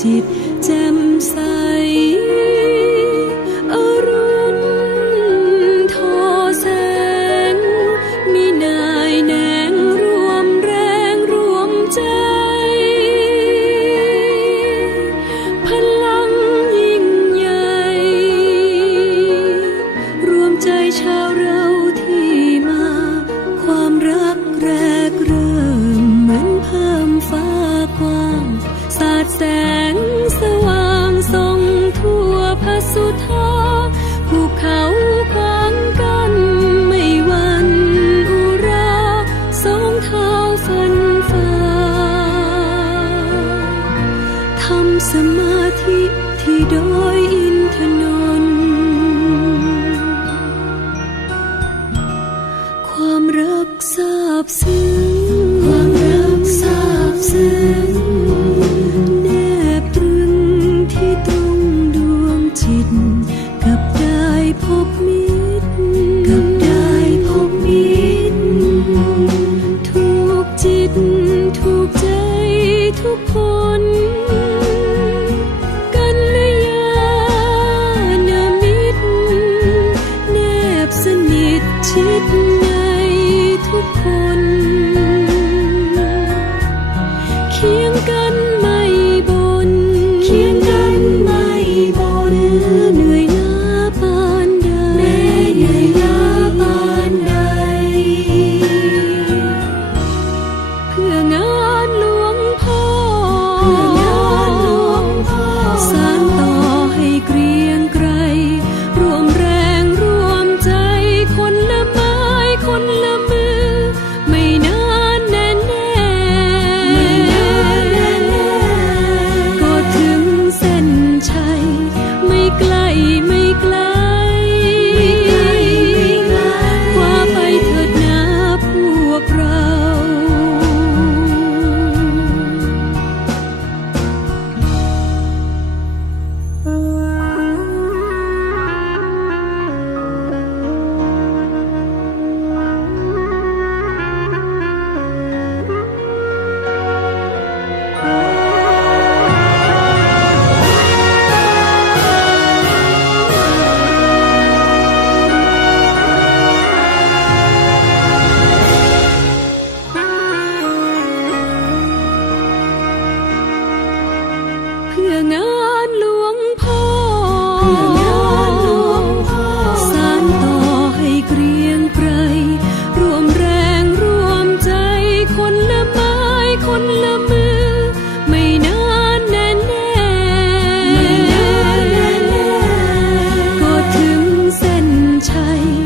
จิตแจ่มใส ธิที่ดยอินทนนท์ความรัซาบซึ้งความรัซาบซึ้งแนบตรึงที่ตรงดวงจิต กับได้พบมิตรกับได้พบมิตรทุกจิตทุกใจทุกคน ทุกคน ใชั